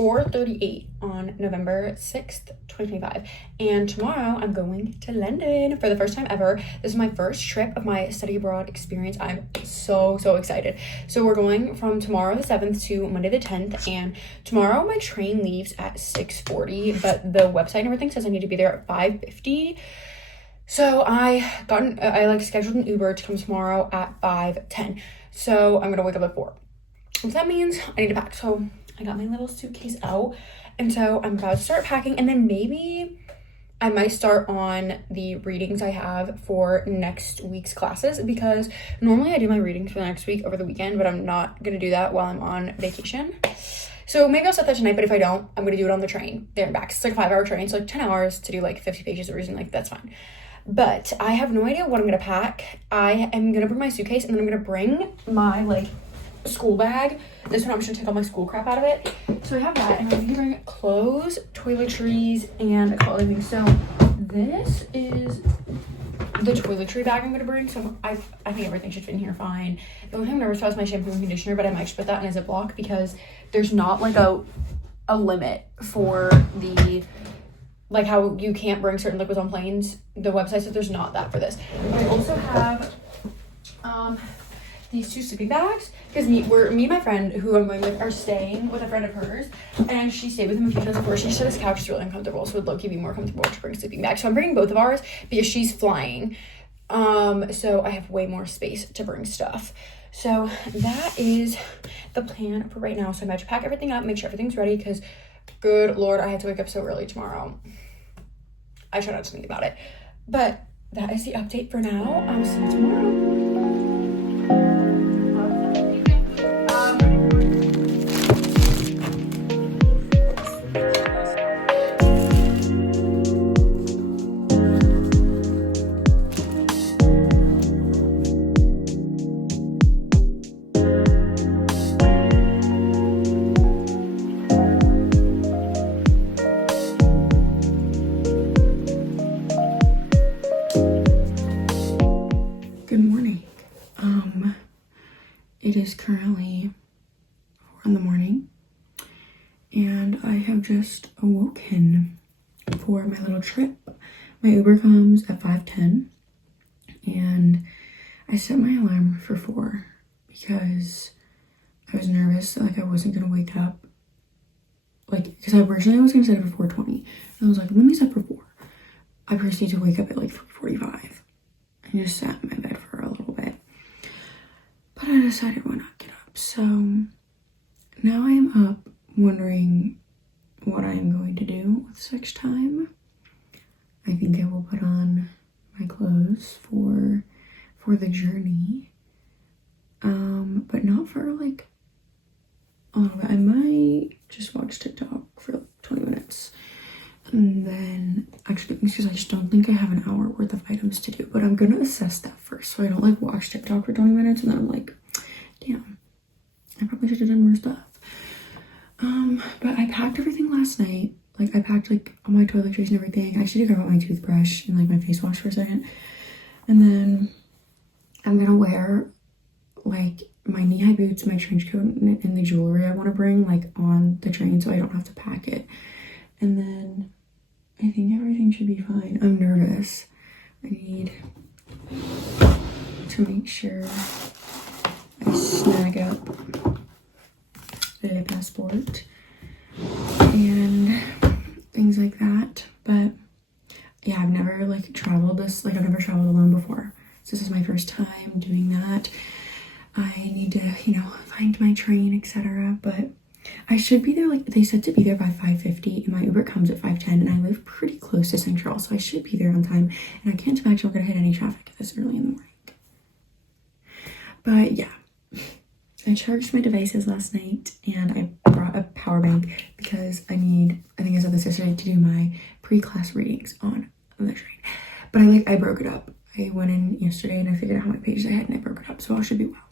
4:38 on November 6th, 2025. And tomorrow I'm going to London for the first time ever. This is my first trip of my study abroad experience. I'm so excited. So we're going from tomorrow the 7th to Monday the 10th. And tomorrow my train leaves at 6:40, but the website and everything says I need to be there at 5:50. So I scheduled an Uber to come tomorrow at 5:10. So I'm gonna wake up at 4. So that means I need to pack. So I got my little suitcase out, and so I'm about to start packing, and then maybe I might start on the readings I have for next week's classes, because normally I do my readings for the next week over the weekend, but I'm not gonna do that while I'm on vacation. So maybe I'll set that tonight, but if I don't, I'm gonna do it on the train there and back. It's like a 5-hour train, so like 10 hours to do like 50 pages of reading, like that's fine. But I have no idea what I'm gonna pack. I am gonna bring my suitcase, and then I'm gonna bring my like school bag. This one I'm just gonna take all my school crap out of it. So I have that, and I'm gonna bring clothes, toiletries, and a couple other things. So this is the toiletry bag I'm gonna bring. So I think everything should fit in here fine. The only thing I'm nervous about is my shampoo and conditioner, but I might just put that in a Ziploc because there's not like a limit for the like how you can't bring certain liquids on planes. The website says there's not that for this. I also have these 2 sleeping bags, because me and my friend who I'm going with are staying with a friend of hers, and she stayed with him a few times before. She said this couch is really uncomfortable, so it would low-key be more comfortable to bring a sleeping bag. So I'm bringing both of ours because she's flying. So I have way more space to bring stuff. So that is the plan for right now. So I'm about to pack everything up, make sure everything's ready, because good Lord, I have to wake up so early tomorrow. I try not to think about it. But that is the update for now. I'll see you tomorrow. It is currently 4 in the morning, and I have just awoken for my little trip. My Uber comes at 5:10, and I set my alarm for 4 because I was nervous that like I wasn't gonna wake up, like because originally I was gonna set it for 4:20, and I was like, let me set for 4. I proceeded to wake up at like 4:45 and just sat in my bed for a little bit. But I decided why not get up. So now I am up wondering what I am going to do with such time. I think I will put on my clothes for the journey. But not for like a little bit. I might just watch TikTok for like 20 minutes. And then actually, because I just don't think I have an hour worth of items to do, but I'm gonna assess that first, so I don't like watch TikTok for 20 minutes and then I'm like, damn, I probably should have done more stuff. But I packed everything last night. Like I packed like all my toiletries and everything. I should have grabbed my toothbrush and like my face wash for a second. And then I'm gonna wear like my knee-high boots, my trench coat, and the jewelry I want to bring like on the train so I don't have to pack it. And then I think everything should be fine. I'm nervous. I need to make sure I snag up the passport and things like that. But yeah, I've never like traveled this, like I've never traveled alone before. So this is my first time doing that. I need to, find my train, etc. But I should be there, like they said to be there by 5:50, and my Uber comes at 5:10, and I live pretty close to Central, so I should be there on time, and I can't imagine I'm gonna hit any traffic this early in the morning. But yeah, I charged my devices last night, and I brought a power bank because I think I said this yesterday, to do my pre-class readings on the train. But I broke it up. I went in yesterday and I figured out how many pages I had, and I broke it up, so all should be well.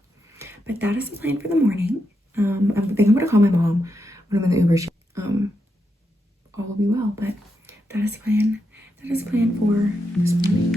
But that is the plan for the morning. I think I'm gonna call my mom when I'm in the Uber. All will be well, but that is the plan. That is the plan for this morning.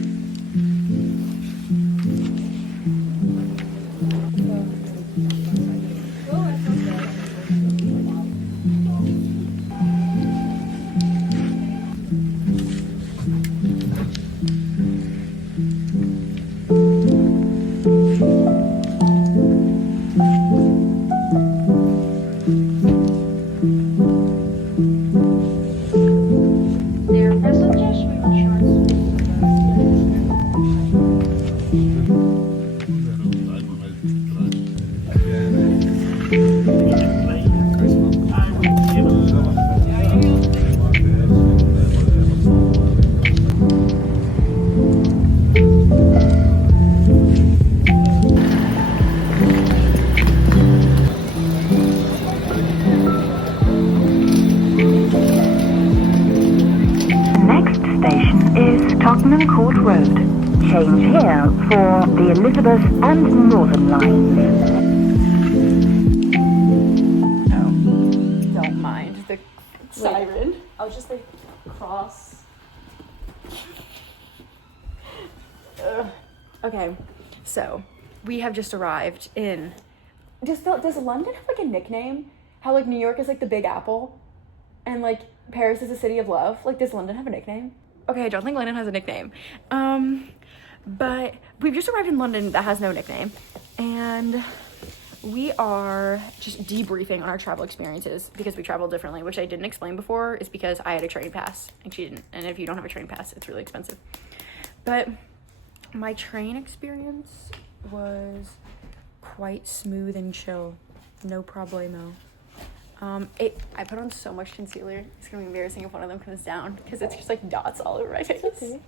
is Tottenham Court Road. Change here for the Elizabeth and Northern lines. Oh, don't mind the siren. I'll just like cross. Okay, so we have just arrived in. Does London have like a nickname? How like New York is like the Big Apple, and like Paris is the city of love. Like, does London have a nickname? Okay, I don't think London has a nickname. But we've just arrived in London that has no nickname, and we are just debriefing on our travel experiences because we travel differently, which I didn't explain before. Is because I had a train pass and she didn't, and if you don't have a train pass, it's really expensive. But my train experience was quite smooth and chill, no problemo. I put on so much concealer. It's gonna be embarrassing if one of them comes down because it's just like dots all over my face. Okay.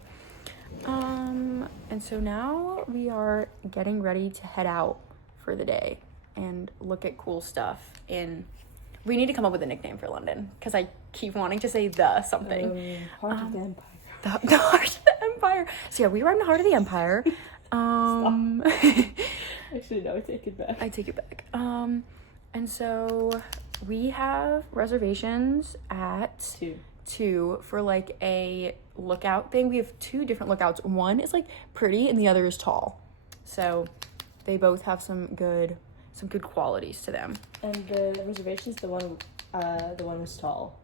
And so now we are getting ready to head out for the day and look at cool stuff we need to come up with a nickname for London because I keep wanting to say the something. Heart of the Empire. The heart of the empire. So yeah, we were in the heart of the empire. Actually, no, I take it back. I take it back. And so we have reservations at 2 for like a lookout thing. We have 2 different lookouts. One is like pretty and the other is tall. So they both have some good qualities to them. And the reservation's the one was tall.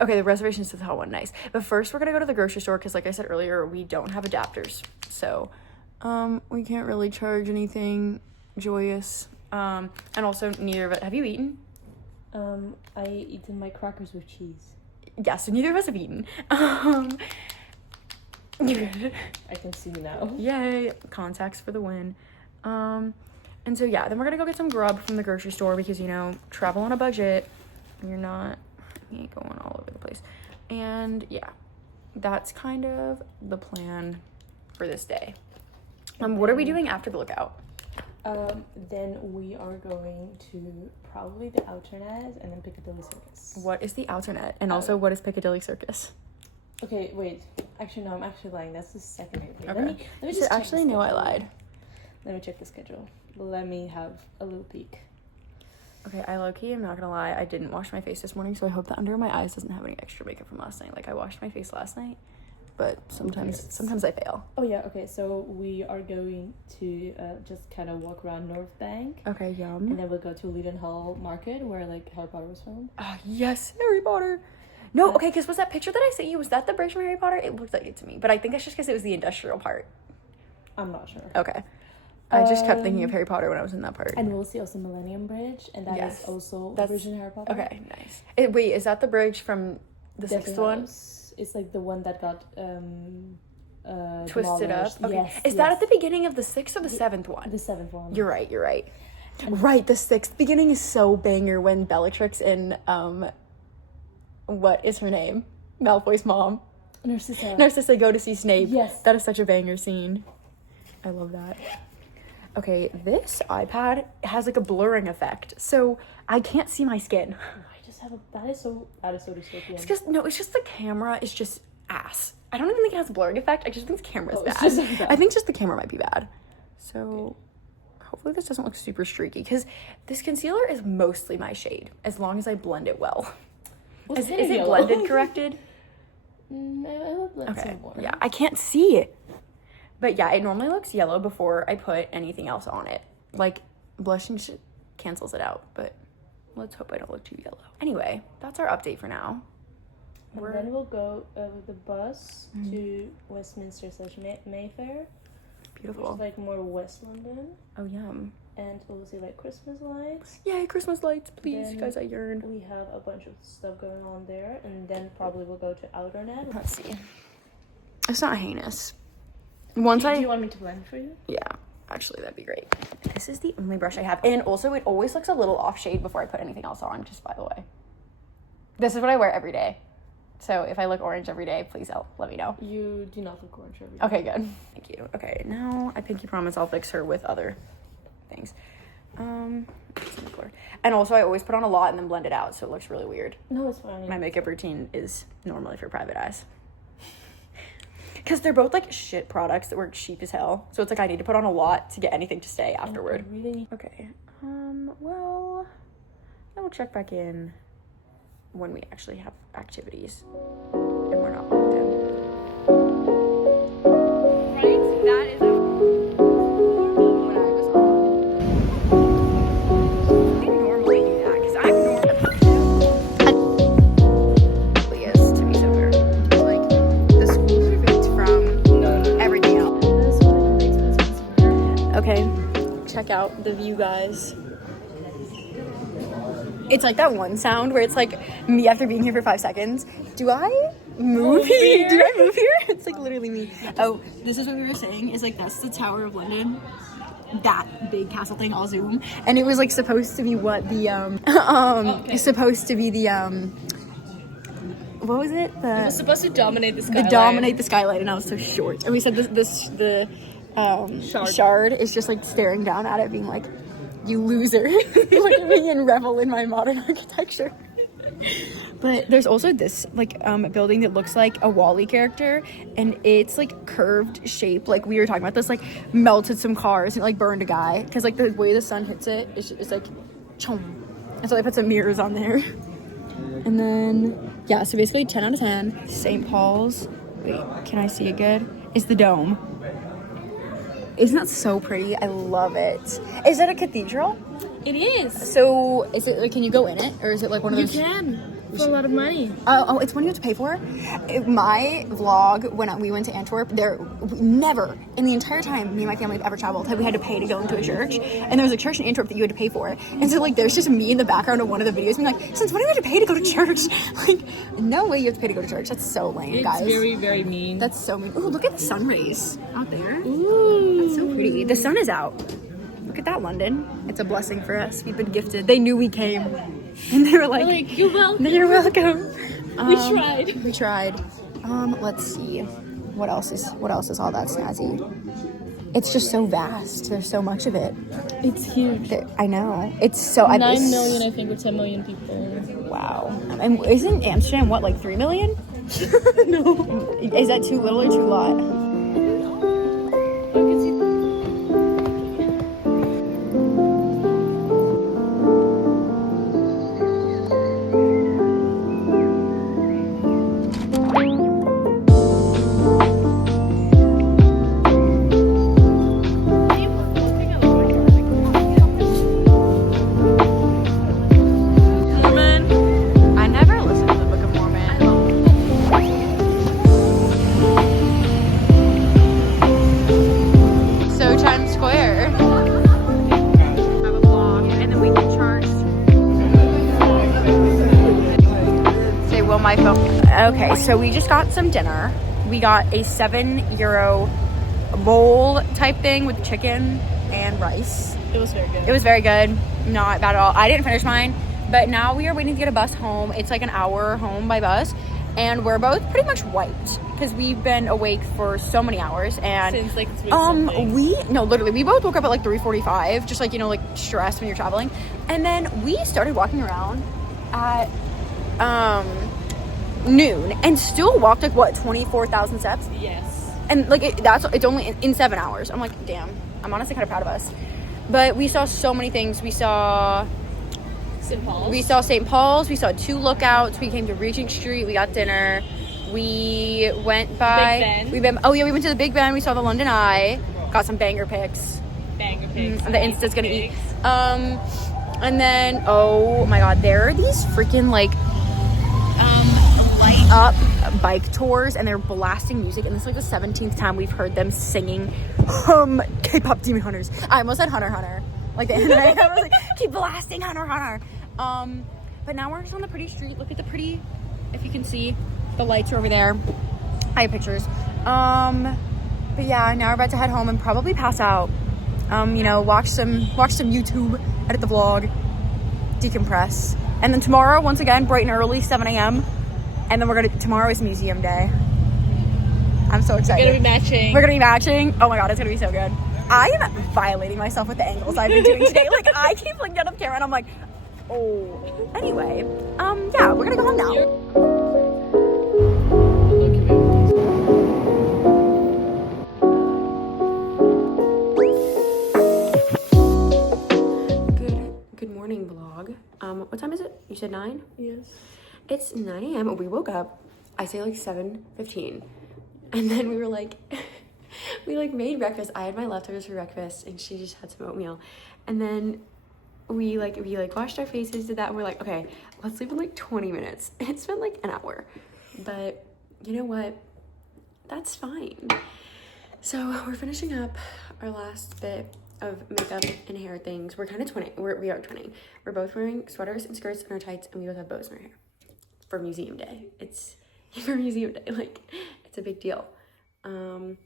Okay, the reservation's to the tall one, nice. But first we're gonna go to the grocery store because like I said earlier, we don't have adapters. So we can't really charge anything joyous. And also neither of it. Have you eaten? I eaten my crackers with cheese. Yeah, so neither of us have eaten. You're good. I can see you now. Yay, contacts for the win. And so yeah, then we're gonna go get some grub from the grocery store because, you know, travel on a budget. You ain't going all over the place. And yeah, that's kind of the plan for this day. What are we doing after the lookout? Then we are going to probably the Outernet and then Piccadilly Circus. What is the Outernet? And also, what is Piccadilly Circus? Okay, wait. Actually, no, I'm actually lying. That's the second name. Okay. Let me just check actually, the no, I schedule. lied. Let me check the schedule. Let me have a little peek. Okay, I low-key, I'm not gonna lie, I didn't wash my face this morning, so I hope that under my eyes doesn't have any extra makeup from last night. Like, I washed my face last night, but sometimes I fail. Oh yeah, okay, so we are going to just kind of walk around North Bank. Okay, yum. And then we'll go to Leadenhall Market where like Harry Potter was filmed. Yes, Harry Potter. No, okay, because was that picture that I sent you, was that the bridge from Harry Potter? It looked like it to me, but I think that's just because it was the industrial part. I'm not sure. Okay. I just kept thinking of Harry Potter when I was in that part. And we'll see also Millennium Bridge, and that is also the version of Harry Potter. Okay, nice. Wait, is that the bridge from the sixth one? It's like the one that got twisted up. demolished. Okay. Yes, Is that at the beginning of the 6th or the 7th one? The 7th one. You're right. Right, the 6th beginning is so banger when Bellatrix and what is her name? Malfoy's mom. Narcissa go to see Snape. Yes. That is such a banger scene. I love that. Okay, this iPad has like a blurring effect, so I can't see my skin. I just have that is so dystopian. It's just the camera is just ass. I don't even think it has a blurring effect. I just think the camera's bad. Just like that. I think just the camera might be bad. So hopefully this doesn't look super streaky because this concealer is mostly my shade as long as I blend it well. Is it blended corrected? No, Okay. Yeah, I can't see it. But yeah, it normally looks yellow before I put anything else on it. Like, blushing cancels it out, but let's hope I don't look too yellow. Anyway, that's our update for now. And then we'll go with the bus to Westminster / Mayfair. Beautiful. Which is like more West London. Oh, yum. And we'll see like Christmas lights. Yay, Christmas lights, please, Then guys, I yearn. We have a bunch of stuff going on there. And then probably we'll go to Outernet. Let's see. It's not heinous. Do you want me to blend for you? Yeah, actually, that'd be great. This is the only brush I have. And also, it always looks a little off shade before I put anything else on, just by the way. This is what I wear every day. So if I look orange every day, please let me know. You do not look orange every day. Okay, good. Thank you. Okay, now I pinky promise I'll fix her with other things. And also, I always put on a lot and then blend it out, so it looks really weird. No, it's fine. My makeup routine is normally for private eyes. because they're both like shit products that were cheap as hell. So it's like I need to put on a lot to get anything to stay afterward. Really? Okay. Well, I will check back in when we actually have activities and we're not locked in. Right? That is when I was on. I normally do that because I'm normally is to be so fair. Like the school moved from everything else. Okay, check out the view, guys. It's like that one sound where it's like me after being here for 5 seconds. Do I move here? Do I move here? It's like literally me. Oh, this is what we were saying. Is like that's the Tower of London. That big castle thing. I'll zoom. And it was like supposed to be what the supposed to be the what was it? It was supposed to dominate the skyline. Dominate the skylight, and I was so short. And we said the shard is just like staring down at it, being like, "You loser!" Look at me and revel in my modern architecture. But there's also this like building that looks like a WALL-E character, and it's like curved shape. Like we were talking about this, like melted some cars and like burned a guy because like the way the sun hits it is like, chom. And so they put some mirrors on there. And then yeah, so basically 10 out of 10. St. Paul's. Wait, can I see it good? It's the dome. Isn't that so pretty? I love it. Is that a cathedral? It is. So is it like, can you go in it, or is it like one of You those? can. For a lot of money. Oh, it's one you have to pay for. My vlog when we went to Antwerp, there never in the entire time me and my family have ever traveled have we had to pay to go into a church, and there was a church in Antwerp that you had to pay for. And so like there's just me in the background of one of the videos being like, since when do we have to pay to go to church? Like, no way you have to pay to go to church. That's so lame, guys. It's very, very mean. That's so mean. Ooh, look at the sun rays out there. Ooh. That's so pretty. The sun is out. Look at that, London. It's a blessing for us. We've been gifted. They knew we came. And they were like, You're welcome. You're welcome. We tried. We tried. Let's see. What else is all that snazzy? It's just so vast. There's so much of it. It's huge. I know. It's so 9 million, I think, or 10 million people. Wow. And isn't Amsterdam what, like 3 million? No. Is that too little or too lot? Okay, so we just got some dinner. We got a €7 bowl type thing with chicken and rice. It was very good. It was very good. Not bad at all. I didn't finish mine, but now we are waiting to get a bus home. It's like an hour home by bus, and we're both pretty much wiped because we've been awake for so many hours. And since like 3 literally, we both woke up at like 3:45, just like, you know, like stressed when you're traveling. And then we started walking around at noon and still walked like what, 24,000 steps. Yes. And like it's only in 7 hours. I'm like, damn, I'm honestly kind of proud of us. But we saw so many things. We saw St. Paul's. We saw 2 lookouts. We came to Regent Street. We got dinner. We went by Big Ben. We went to the Big Ben. We saw the London Eye. Got some banger pics. The Insta's gonna eat. And then, oh my god, there are these freaking like light up bike tours, and they're blasting music, and this is like the 17th time we've heard them singing K-pop Demon Hunters. I almost said Hunter Hunter, like the end of the night. I was like, keep blasting Hunter Hunter. But now we're just on the pretty street. Look at the pretty, if you can see, the lights are over there. I have pictures. But yeah, now we're about to head home and probably pass out. You know, watch some YouTube, edit the vlog, decompress. And then tomorrow, once again, bright and early, 7 a.m. And then tomorrow is museum day. I'm so excited. We're gonna be matching. Oh my god, it's gonna be so good. I am violating myself with the angles I've been doing today. Like, I keep looking down at the camera and I'm like, oh. Anyway, yeah, we're gonna go home now. said 9? Yes. It's 9 a.m. We woke up, I say like 7:15. And then we were like, we like made breakfast. I had my leftovers for breakfast and she just had some oatmeal. And then we washed our faces, did that, and we're like, okay, let's leave in like 20 minutes. And it's been like an hour. But you know what? That's fine. So we're finishing up our last bit of makeup and hair things. We're kind of twinning. We are twinning. We're both wearing sweaters and skirts and our tights, and we both have bows in our hair for museum day. It's for museum day. Like, it's a big deal. And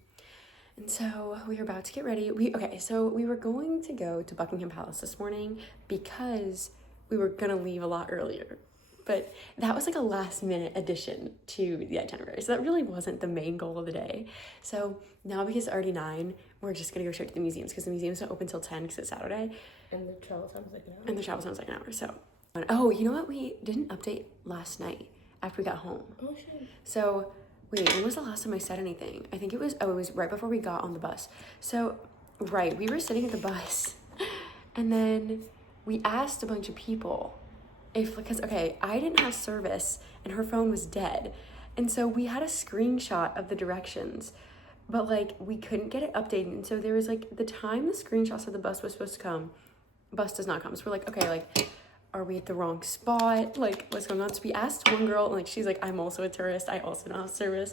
so we are about to get ready. So we were going to go to Buckingham Palace this morning because we were gonna leave a lot earlier. But that was like a last minute addition to the itinerary. So that really wasn't the main goal of the day. So now because it's already 9, we're just gonna go straight to the museums because the museums don't open till 10 because it's Saturday. And the travel time's like an hour. So, oh, you know what? We didn't update last night after we got home. Oh, shit. So, wait, when was the last time I said anything? I think it was right before we got on the bus. So, right, we were sitting at the bus and then we asked a bunch of people because I didn't have service and her phone was dead. And so we had a screenshot of the directions, but like we couldn't get it updated. And so there was like the time the screenshots of the bus was supposed to come, bus does not come. So we're like, okay, like, are we at the wrong spot? Like, what's going on? So we asked one girl, and like, she's like, I'm also a tourist. I also don't have service.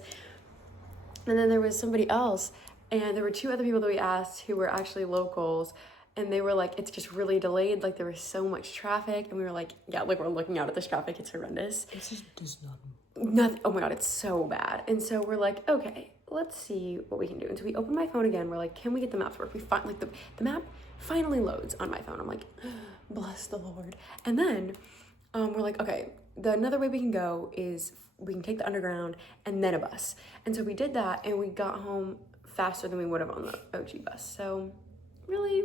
And then there was somebody else, and there were 2 other people that we asked who were actually locals, and they were like, it's just really delayed. Like, there was so much traffic, and we were like, yeah, like, we're looking out at this traffic. It's horrendous. This just does not. Nothing. Oh my God, it's so bad. And so we're like, okay, let's see what we can do. And so we open my phone again. We're like, can we get the maps to work? We find like the map finally loads on my phone. I'm like, bless the Lord. And then we're like, okay, another way we can go is we can take the underground and then a bus. And so we did that, and we got home faster than we would have on the OG bus. So really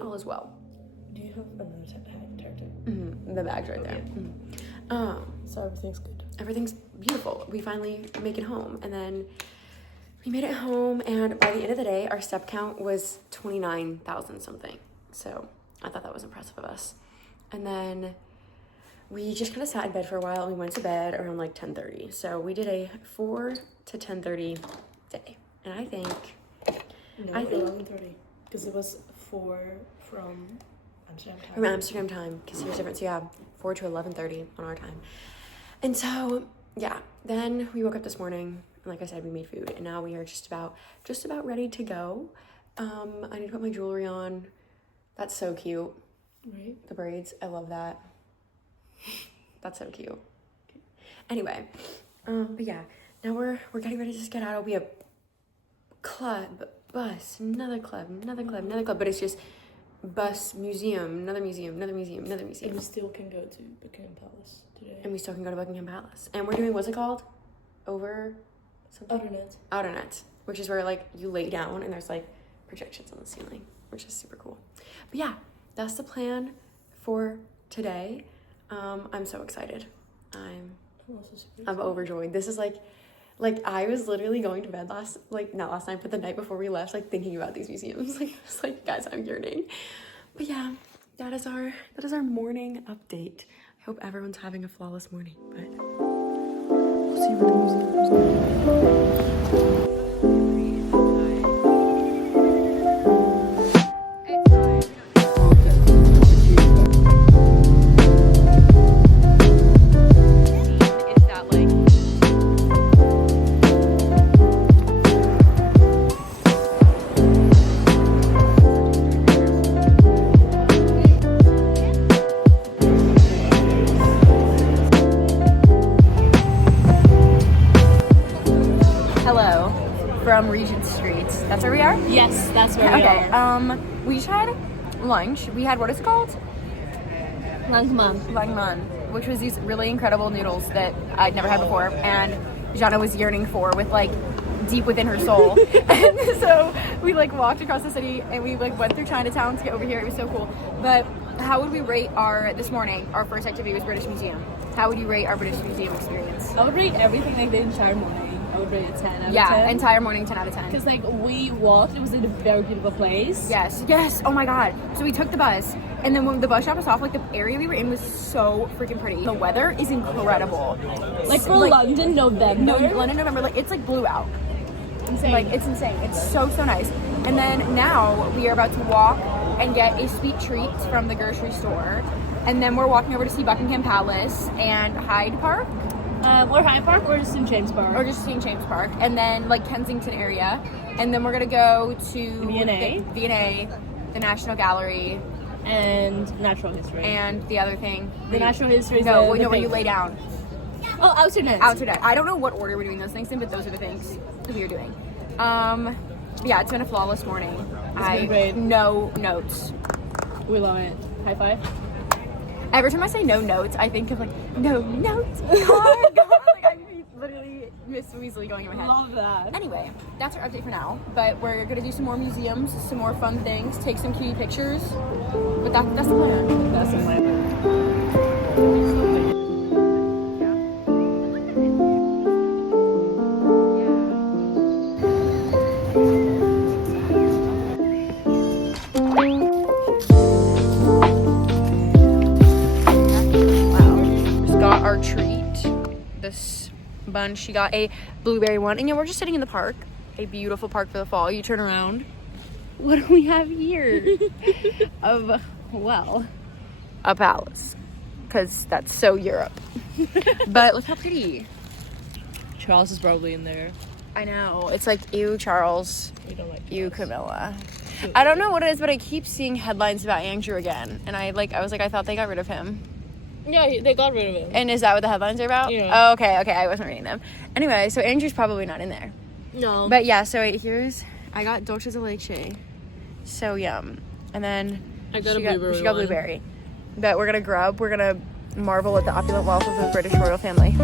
all is well. Do you have another tactic? The bag's right there. So everything's good. Everything's beautiful. We finally make it home, and then we made it home, and by the end of the day, our step count was 29,000 something. So I thought that was impressive of us. And then we just kind of sat in bed for a while, and we went to bed around like 10:30. So we did a 4 to 10:30 day, and I think 11:30, because it was 4 from Amsterdam time. From Amsterdam time, because here's the difference. Yeah, 4 to 11:30 on our time. And so yeah, then we woke up this morning, and like I said, we made food, and now we are just about ready to go. I need to put my jewelry on. That's so cute. Right. The braids, I love that. That's so cute. Anyway, but yeah, now we're getting ready to just get out. It'll be a club, bus, another club, but it's just bus, museum, another museum, another museum, another museum. And we still can go to Buckingham Palace today. And we still can go to Buckingham Palace. And we're doing, what's it called? Outer Net, which is where like you lay down and there's like projections on the ceiling, which is super cool. But yeah, that's the plan for today. I'm so excited. I'm overjoyed. This is like I was literally going to bed not last night, but the night before we left, like thinking about these museums. Like, it's like, guys, I'm yearning. But yeah, that is our morning update. I hope everyone's having a flawless morning, but we'll see what the museum's doing. From Regent Street. That's where we are? Yes, that's where we are. We just had lunch. We had, what is it called? Langman, which was these really incredible noodles that I'd never had before, and Jana was yearning for with like deep within her soul. And so we like walked across the city and we like went through Chinatown to get over here. It was so cool. But how would we rate this morning, our first activity was British Museum. How would you rate our British Museum experience? I would rate everything like the entire morning. I would rate it 10 out of 10. Yeah, entire morning 10 out of 10. Because like we walked, it was in a very beautiful place. Yes. Oh my god. So we took the bus, and then when the bus dropped us off, like the area we were in was so freaking pretty. The weather is incredible. Like for London, November. No, London, November, like it's like blue out. Insane. Like it's insane. It's so nice. And then now we are about to walk and get a sweet treat from the grocery store. And then we're walking over to see Buckingham Palace and Hyde Park. Or Hyde Park or St. James Park. Or just St. James Park. And then like Kensington area. And then we're gonna go to V&A. V&A, the National Gallery. And natural history. And the other thing. The natural history is No, the where you thing. lay down. Oh, Outernets. Outernets. I don't know what order we're doing those things in, but those are the things that we are doing. Yeah, it's been a flawless morning. been great. No notes. We love it. High five. Every time I say no notes, I think of like, no notes, car. Like I literally Miss Weasley going in my head. Love that. Anyway, that's our update for now. But we're gonna do some more museums, some more fun things, take some cute pictures. But that's the plan. That's the plan. Got our treat. This bunch, she got a blueberry one, and yeah, we're just sitting in the park, a beautiful park for the fall. You turn around, what do we have here? Well, a palace, because that's so Europe. But look how pretty. Charles is probably in there. I know, it's like, ew Charles, We don't like ew Camilla. I don't know what it is, but I keep seeing headlines about Andrew again, and I was like, I thought they got rid of him. Yeah, they got rid of him. And is that what the headlines are about? Yeah. Oh, okay, I wasn't reading them. Anyway, so Andrew's probably not in there. No. But yeah, so I got dulce de leche. So yum. And then I got she a blueberry She got one. blueberry. But we're gonna grub. We're gonna marvel at the opulent wealth of the British royal family.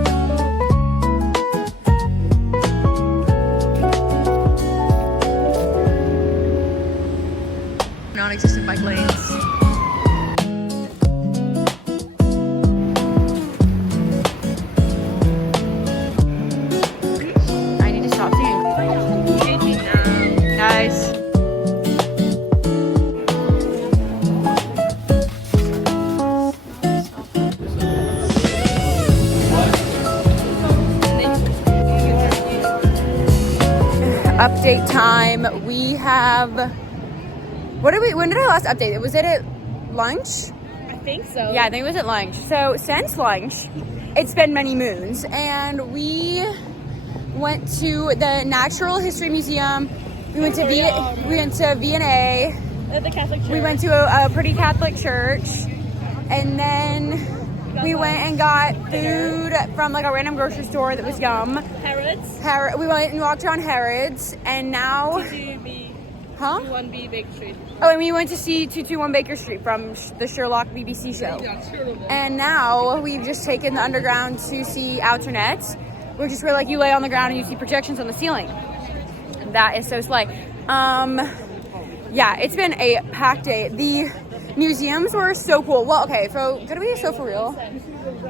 Non-existent bike lanes. I need to stop singing. Nice. Update time. We have. When did I last update? Was it at lunch? I think so. Yeah, I think it was at lunch. So since lunch, it's been many moons, and we went to the Natural History Museum. We went to V&A. At the Catholic Church. We went to a pretty Catholic church, and then we went and got food from like a random grocery store that was yum. Harrods. We went and walked around Harrods, and now, huh? 1B Baker Street. Oh, and we went to see 221 Baker Street from the Sherlock BBC show. And now we've just taken the underground to see Outernets, which is where like you lay on the ground and you see projections on the ceiling. That is so slay. Yeah, it's been a packed day. The museums were so cool. Well, okay, so could we be so for real?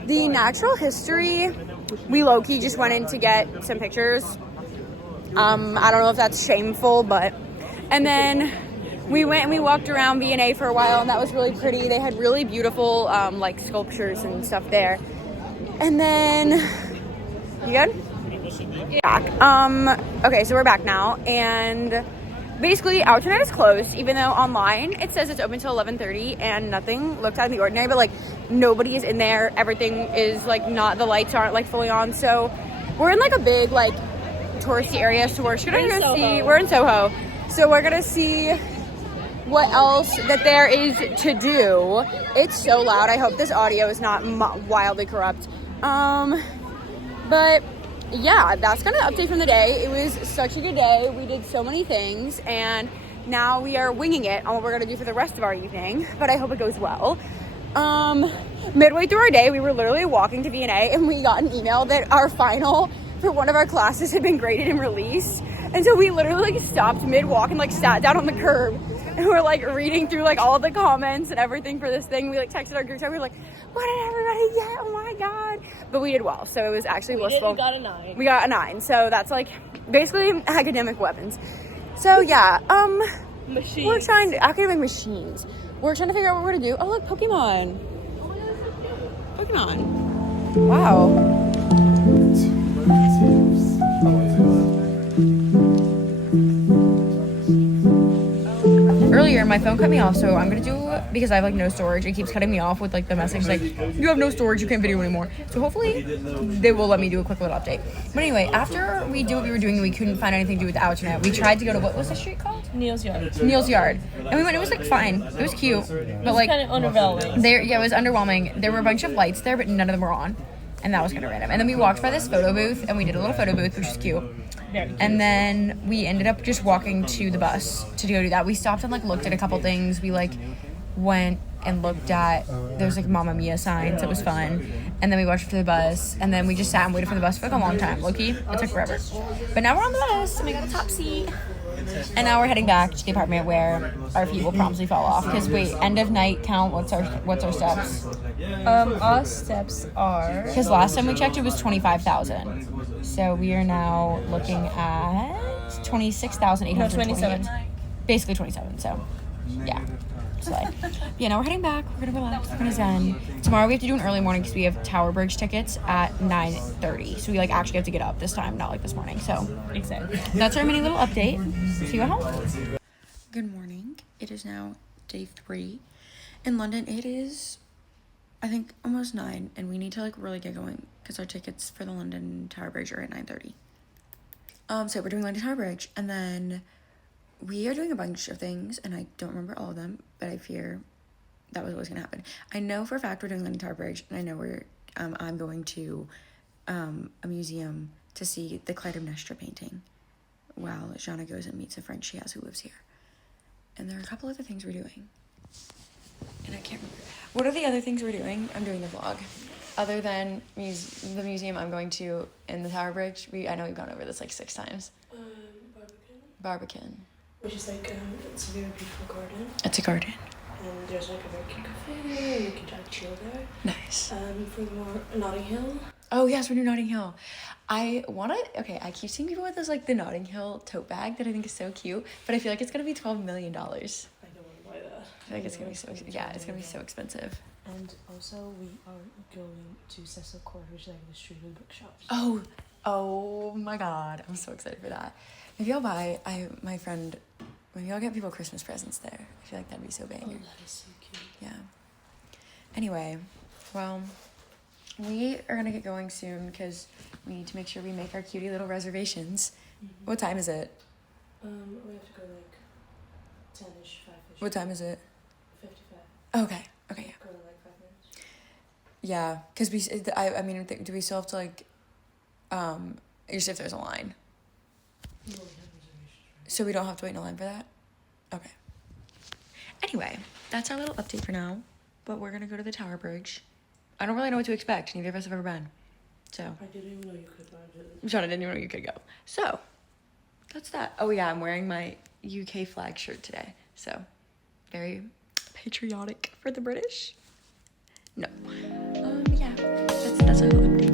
The natural history, we low-key just went in to get some pictures. I don't know if that's shameful, but... And then we went and we walked around V&A for a while, and that was really pretty. They had really beautiful, like, sculptures and stuff there. And then... You good? Back. Okay, so we're back now, and... Basically, Outternet is closed, even though online it says it's open till 11:30, and nothing looks out of the ordinary, but like nobody is in there. Everything is like not, the lights aren't like fully on. So we're in like a big like touristy area, so we're gonna go see, we're in Soho. So we're gonna see what else that there is to do. It's so loud. I hope this audio is not wildly corrupt. But yeah, that's kind of the update from the day. It was such a good day. We did so many things, and now we are winging it on what we're going to do for the rest of our evening, but I hope it goes well. Midway through our day, we were literally walking to V&A, and we got an email that our final for one of our classes had been graded and released. And so we literally like stopped mid-walk and like sat down on the curb And we're like reading through like all the comments and everything for this thing. We like texted our group chat. We were like, what did everybody get? Oh my God. But we did well. So it was actually blissful. We got a 9. We got a 9. So that's like basically academic weapons. So yeah, Machine. we're trying to, academic machines. We're trying to figure out what we're gonna do. Oh look, Pokemon. Pokemon. Wow. Earlier, my phone cut me off, so I'm gonna do, because I have like no storage, it keeps cutting me off with like the message like, you have no storage, you can't video anymore. So hopefully they will let me do a quick little update. But anyway, after we do what we were doing and we couldn't find anything to do with the outnet, we tried to go to, what was the street called? Neil's Yard. Neil's Yard. And we went, it was like fine, it was cute, but like, Kind of underwhelming. it was underwhelming. There were a bunch of lights there, but none of them were on. And that was kind of random. And then we walked by this photo booth and we did a little photo booth, which is cute. And then we ended up just walking to the bus to go do that. We stopped and like looked at a couple things. We like went and looked at, there's like Mamma Mia signs. It was fun. And then we watched for the bus. And then we just sat and waited for the bus for like a long time. Low-key, it took forever. But now we're on the bus and we got a top seat. And now we're heading back to the apartment where our feet will promptly fall off. Because wait, end of night count, what's our steps? Our steps are... Because last time we checked it was 25,000. So we are now looking at 26,828. No, 27. Basically 27, so yeah. So like, yeah, now we're heading back. We're gonna relax. We're gonna zen. Tomorrow we have to do an early morning because we have Tower Bridge tickets at 9:30. So we like actually have to get up this time, not like this morning. So Exactly. that's our mini little update. See you at home. Good morning. It is now day 3 in London. It is, I think, almost 9, and we need to like really get going because our tickets for the London Tower Bridge are at 9:30. So we're doing London Tower Bridge, and then we are doing a bunch of things, and I don't remember all of them, but I fear that was what's gonna happen. I know for a fact we're doing London Tower Bridge, and I know I'm going to a museum to see the Clytemnestra painting while Jana goes and meets a friend she has who lives here. And there are a couple other things we're doing, and I can't remember. What are the other things we're doing? I'm doing the vlog. Other than the museum I'm going to in the Tower Bridge, I know we've gone over this like 6 times. Barbican. Which is like, it's a very beautiful garden. It's a garden. And there's like a very cute cafe, and you can just chill there. Nice. Furthermore, Notting Hill. Oh yes, we're doing Notting Hill. I keep seeing people with this like the Notting Hill tote bag that I think is so cute, but I feel like it's gonna be $12 million. I I don't want to buy that. feel like it's gonna be so, yeah, it's gonna be so expensive. And also, we are going to Cecil Court, which is like the street of bookshops. Oh my God, I'm so excited for that. Maybe I'll maybe I'll get people Christmas presents there. I feel like that'd be so banger. Oh, that is so cute. Yeah. Anyway, well, we are gonna get going soon because we need to make sure we make our cutie little reservations. Mm-hmm. What time is it? We have to go like 10-ish, 5-ish. What time is it? 55. Okay, yeah. Go in like 5 minutes. Yeah, because do we still have to like, usually if there's a line? No, we have reservations. So we don't have to wait in a line for that? Okay. Anyway, that's our little update for now. But we're gonna go to the Tower Bridge. I don't really know what to expect. Neither of us have ever been. So. I didn't even know you could buy it. Shauna didn't even know you could go. So, that's that. Oh yeah, I'm wearing my UK flag shirt today. So, very patriotic for the British. No. Yeah, that's a little update.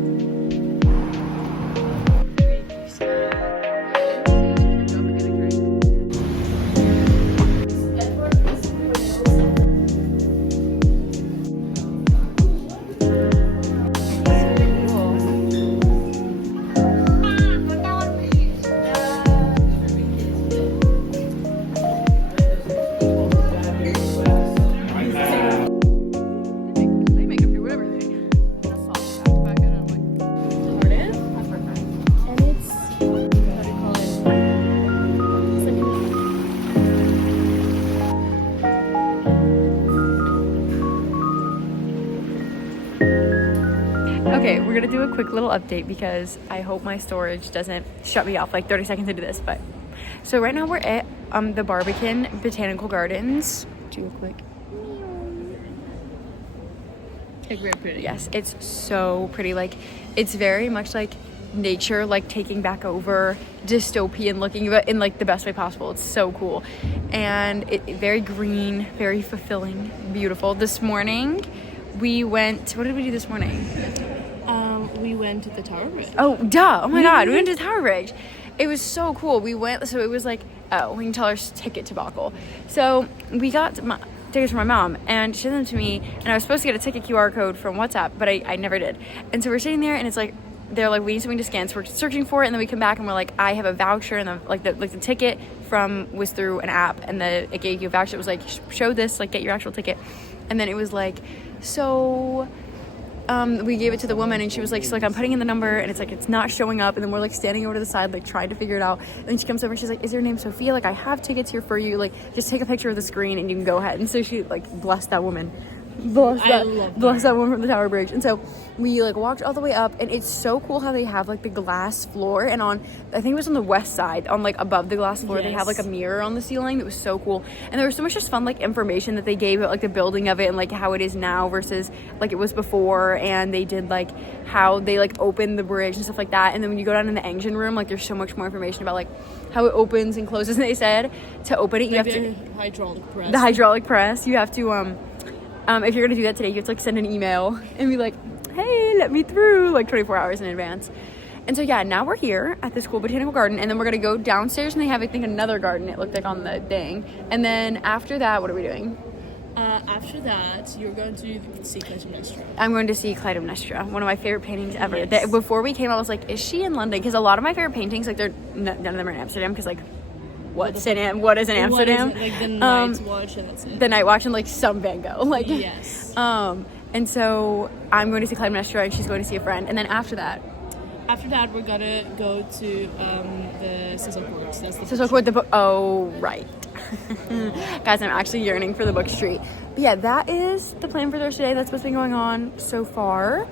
Okay, we're gonna do a quick little update because I hope my storage doesn't shut me off like 30 seconds into this, but so right now we're at the Barbican Botanical Gardens. Do a quick. It's very pretty. Yes, it's so pretty. Like, it's very much like nature like taking back over, dystopian looking, but in like the best way possible. It's so cool, and it very green, very fulfilling, beautiful. This morning we went, what did we do this morning? We went to the Tower Bridge. Oh, duh. Oh my God. We went to Tower Bridge. It was so cool. We went, so it was like, oh, we can tell our ticket debacle. So we got tickets from my mom, and she sent them to me, and I was supposed to get a ticket QR code from WhatsApp, but I never did. And so we're sitting there, and it's like, they're like, we need something to scan. So we're searching for it, and then we come back, and we're like, I have a voucher, and the ticket was through an app, and it gave you a voucher. It was like, show this, like, get your actual ticket. And then it was like, so... we gave it to the woman, and she was like, so like I'm putting in the number, and it's like it's not showing up, and then we're like standing over to the side like trying to figure it out, and then she comes over and she's like, is your name Sophia? Like, I have tickets here for you, like just take a picture of the screen and you can go ahead. And so she like blessed that woman, blessed that woman from the Tower Bridge. And so we like walked all the way up, and it's so cool how they have like the glass floor, and on, I think it was on the west side, on like above the glass floor, they have like a mirror on the ceiling that was so cool. And there was so much just fun like information that they gave about like the building of it, and like how it is now versus like it was before. And they did like how they like opened the bridge and stuff like that. And then when you go down in the engine room, like there's so much more information about like how it opens and closes. And they said to open it, you have to the hydraulic press. You have to if you're gonna do that today, you have to like send an email and be like, hey, let me through, like 24 hours in advance. And so yeah, now we're here at this cool botanical garden, and then we're gonna go downstairs, and they have, I think, another garden, it looked like on the thing. And then after that, what are we doing? After that, you're going to see Clytemnestra. I'm going to see Clytemnestra, one of my favorite paintings ever. Yes. Before we came, I was like, is she in London? Because a lot of my favorite paintings, like none of them are in Amsterdam, because like what is in Amsterdam? Like the Night Watch, and that's it. The Night Watch and like some Van Gogh, like yes. And so I'm going to see Clytemnestra, and she's going to see a friend. And then after that, we're gonna go to the Cecil Court. That's the so what the book? Oh, right. Guys, I'm actually yearning for the book street. But yeah, that is the plan for Thursday. That's what's been going on so far.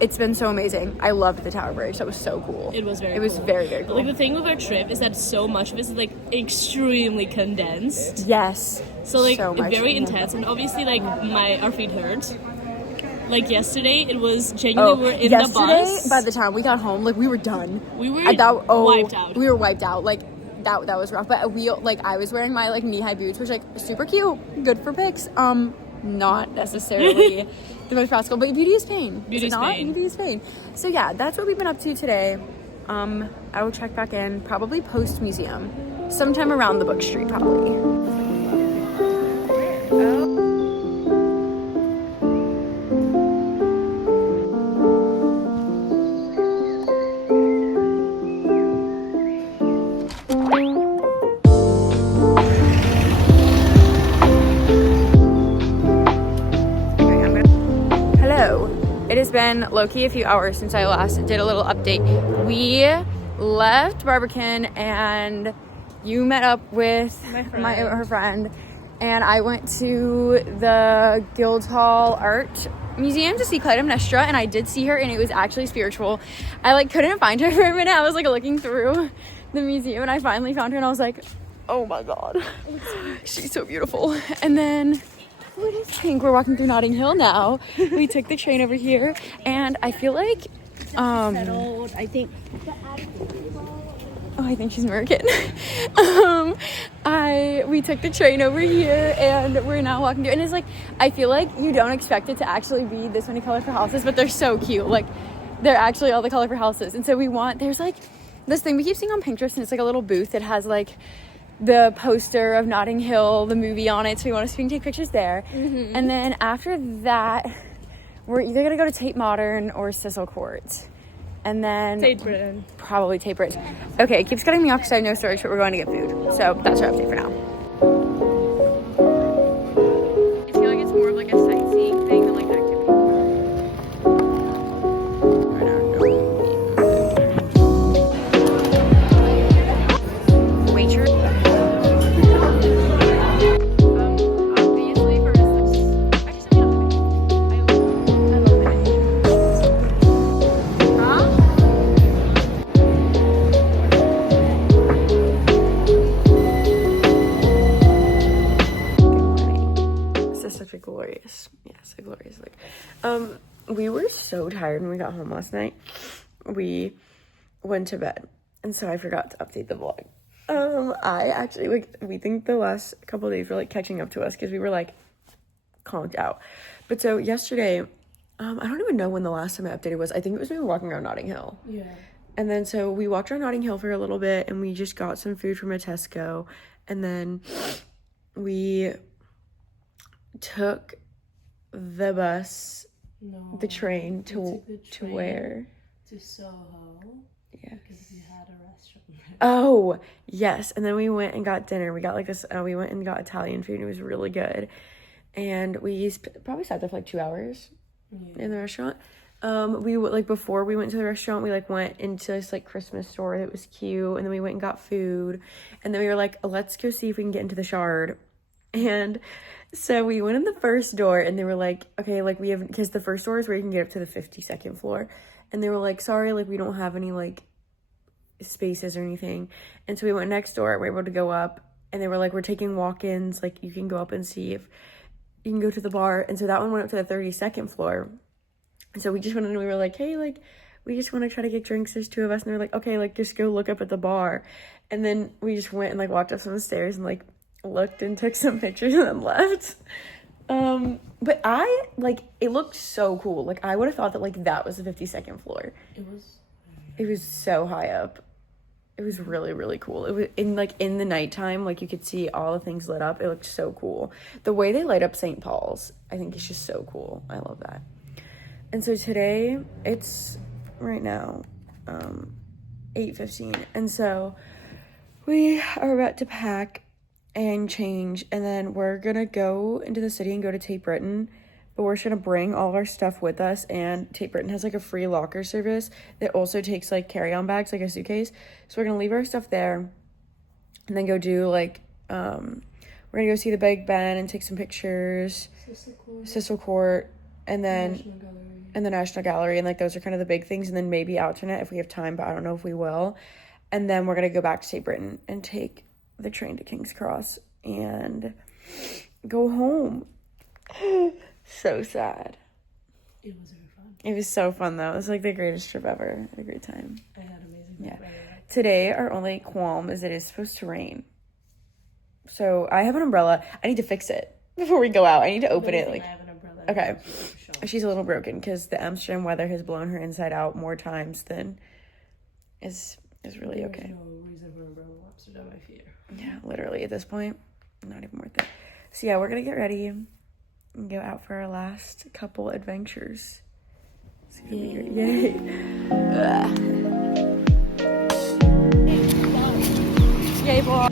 It's been so amazing. I loved the Tower Bridge. That was so cool. It was very It was cool. very, very cool. Like, the thing with our trip is that so much of it is like extremely condensed. Yes. So like So much. very intense, and obviously like our feet hurt. Like yesterday, it was genuinely we were in the bus. By the time we got home, like we were done. We were wiped out. We were wiped out. Like that was rough. But I was wearing my like knee-high boots, which like super cute, good for pics. Not necessarily the most practical, but beauty is pain. Beauty is pain. Beauty is pain. So yeah, that's what we've been up to today. I will check back in probably post museum, sometime around the book street probably. It has been low-key a few hours since I last did a little update. We left Barbican, and you met up with her friend, and I went to the Guildhall Art Museum to see Clytemnestra, and I did see her, and it was actually spiritual. I like couldn't find her for a minute. I was like looking through the museum, and I finally found her, and I was like, oh my god, she's so beautiful. And then what do you think? We're walking through Notting Hill now. We took the train over here, and I feel like I think I think she's American. We took the train over here, and we're now walking through, and it's like I feel like you don't expect it to actually be this many colorful houses, but they're so cute. Like they're actually all the colorful houses. And so there's like this thing we keep seeing on Pinterest, and it's like a little booth that has like the poster of Notting Hill, the movie on it, so we want to take pictures there. Mm-hmm. And then after that, we're either gonna go to Tate Modern or Cecil Court, and then Tate Britain. Probably Tate Britain. Okay, it keeps cutting me off because I have no storage, but we're going to get food. So that's our update for now. I feel like it's more of like a sightseeing thing than like an activity. Waitress. Obviously, for us, actually, I love it. Huh? This is such a glorious look. We were so tired when we got home last night. We went to bed, and so I forgot to update the vlog. I actually, like, we think the last couple of days were, like, catching up to us because we were, like, conked out. But so yesterday, I don't even know when the last time I updated was. I think it was when we were walking around Notting Hill. Yeah. And then so we walked around Notting Hill for a little bit, and we just got some food from a Tesco, and then we took the bus, No. the train to took the train where? To Soho. Yeah. Because we had a restaurant. Oh, yes. And then we went and got dinner. We got like this, we went and got Italian food, and it was really good. And we probably sat there for like 2 hours in the restaurant. Like before we went to the restaurant, we like went into this like Christmas store that was cute, and then we went and got food, and then we were like, let's go see if we can get into the Shard. And so we went in the first door, and they were like, okay, like we have, because the first door is where you can get up to the 52nd floor, and they were like, sorry, like we don't have any like spaces or anything. And so we went next door, we were able to go up, and they were like, we're taking walk-ins, like you can go up and see if you can go to the bar. And so that one went up to the 32nd floor. And so we just went in, and we were like, hey, like we just want to try to get drinks, there's 2 of us. And they're like, okay, like just go look up at the bar. And then we just went and like walked up some of the stairs and like looked and took some pictures and then left. But I like, it looked so cool. Like I would have thought that like that was the 52nd floor. It was so high up. It was really, really cool. It was in the nighttime, like you could see all the things lit up. It looked so cool. The way they light up St. Paul's, I think it's just so cool. I love that. And so today, it's right now 8:15. And so we are about to pack and change, and then we're gonna go into the city and go to Tate Britain. But we're just gonna bring all of our stuff with us, and Tate Britain has like a free locker service that also takes like carry-on bags, like a suitcase. So we're gonna leave our stuff there, and then go do like we're gonna go see the Big Ben and take some pictures, Cecil Court, and then the National Gallery, and like those are kind of the big things. And then maybe Alternate if we have time, but I don't know if we will. And then we're gonna go back to Tate Britain and take the train to King's Cross and go home. So sad. It was very fun. It was so fun though. It was like the greatest trip ever. I had a great time. I had amazing Yeah. fun. Today our only qualm is that it's supposed to rain. So I have an umbrella. I need to fix it before we go out. I need to open it. Like, I have an umbrella. okay. She's a little broken because the Amsterdam weather has blown her inside out more times than is really okay. There's no reason for umbrella in Amsterdam, I fear. Yeah, literally at this point, not even worth it. So yeah, we're gonna get ready and go out for our last couple adventures. It's gonna be great. Yay! Yay, boy!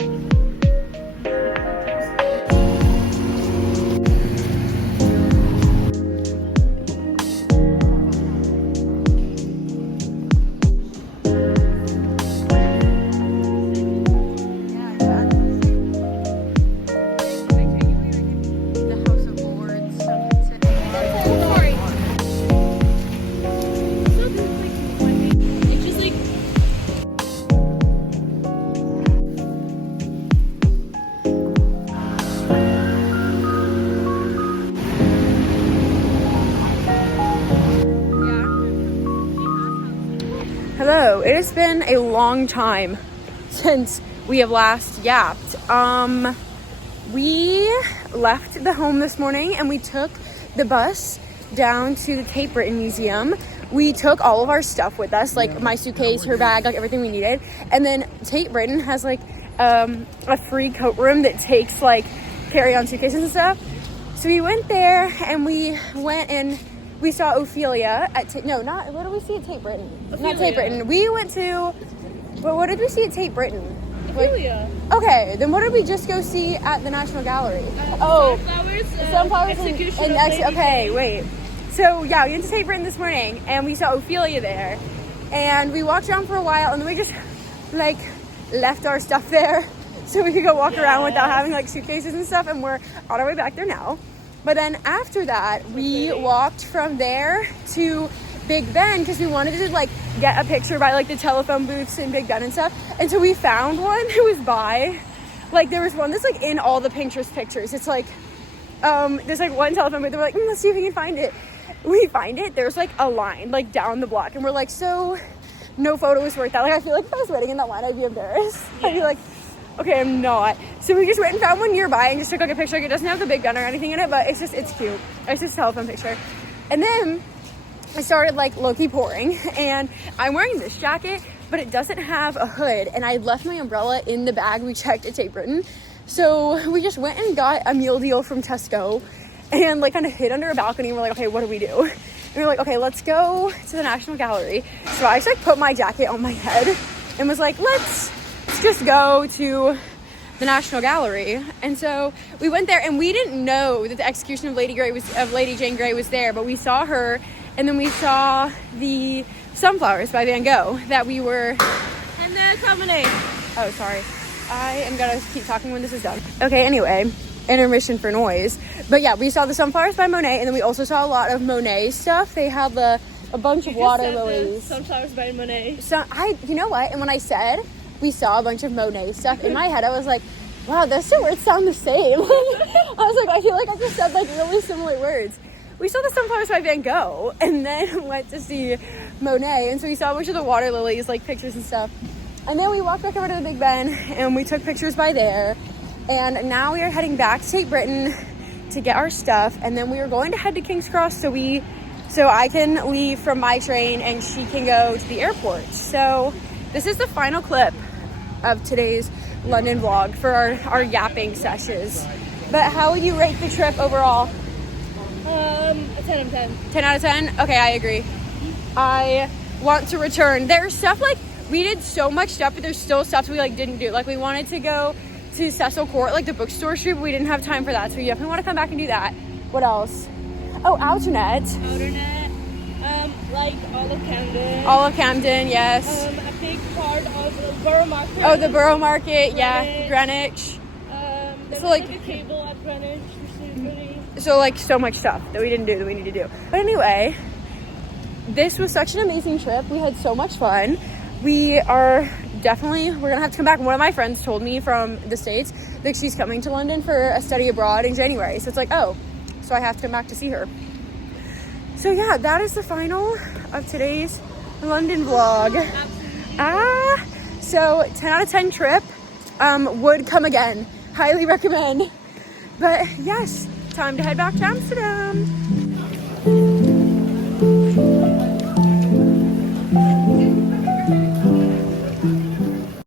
Hello, it has been a long time since we have last yapped. We left the home this morning and we took the bus down to the Tate Britain Museum. We took all of our stuff with us, like my suitcase, her bag, like everything we needed. And then Tate Britain has like a free coat room that takes like carry-on suitcases and stuff. So we went there and we went and we saw Ophelia at what did we see at Tate Britain? Ophelia. Not Tate Britain. We went to, what did we see at Tate Britain? Ophelia. Okay, then what did we just go see at the National Gallery? Sunflowers okay, wait. So yeah, we went to Tate Britain this morning and we saw Ophelia there. And we walked around for a while and then we just like left our stuff there so we could go walk around without having like suitcases and stuff, and we're on our way back there now. But then after that, we walked from there to Big Ben because we wanted to like get a picture by like the telephone booths in Big Ben and stuff. And so we found one that was by, like there was one that's like in all the Pinterest pictures. It's like, there's like one telephone booth. We're like, let's see if we can find it. We find it. There's like a line like down the block, and we're like, so no photo was worth that. Like, I feel like if I was waiting in that line, I'd be embarrassed. I'd be like, okay, I'm not. So we just went and found one nearby and just took like a picture. Like, it doesn't have the big gun or anything in it, but it's cute. It's just a telephone picture. And then I started like low-key pouring, and I'm wearing this jacket, but it doesn't have a hood, and I had left my umbrella in the bag we checked at Tate Britain. So we just went and got a meal deal from Tesco and like kind of hid under a balcony, and we're like, okay, what do we do? And we're like, okay, let's go to the National Gallery. So I actually put my jacket on my head and was like, let's just go to the National Gallery. And so we went there, and we didn't know that the execution of Lady Jane Grey was there, but we saw her, and then we saw the Sunflowers by Van Gogh that we were. And then company. Oh, sorry. I am gonna keep talking when this is done. Okay, anyway, intermission for noise. But yeah, we saw the Sunflowers by Monet, and then we also saw a lot of Monet stuff. They have a bunch of water lilies. Sunflowers by Monet. So you know what? And when I said we saw a bunch of Monet stuff, in my head I was like, wow, those two words sound the same. I was like, I feel like I just said like really similar words. We saw the Sunflowers by Van Gogh, and then went to see Monet, and so we saw a bunch of the water lilies, like pictures and stuff. And then we walked back over to the Big Ben, and we took pictures by there. And now we are heading back to Tate Britain to get our stuff, and then we are going to head to King's Cross so I can leave from my train and she can go to the airport. So this is the final clip of today's London vlog for our yapping sessions. But how would you rate the trip overall? A 10 out of 10. 10 out of 10? Okay, I agree. I want to return. There's stuff like, we did so much stuff, but there's still stuff we like didn't do. Like, we wanted to go to Cecil Court, like the bookstore street, but we didn't have time for that. So we definitely want to come back and do that. What else? Oh, Alternate. Like Olive Camden. Olive Camden, yes. A big part of the Borough Market. Oh, the Borough Market, yeah. Greenwich. There's So, like a cable at Greenwich, which is really... So like so much stuff that we didn't do that we need to do. But anyway, this was such an amazing trip. We had so much fun. We're gonna have to come back. One of my friends told me from the States that she's coming to London for a study abroad in January. So it's like, oh, so I have to come back to see her. So yeah, that is the final of today's London vlog. So 10 out of 10 trip. Would come again. Highly recommend. But yes, time to head back to Amsterdam.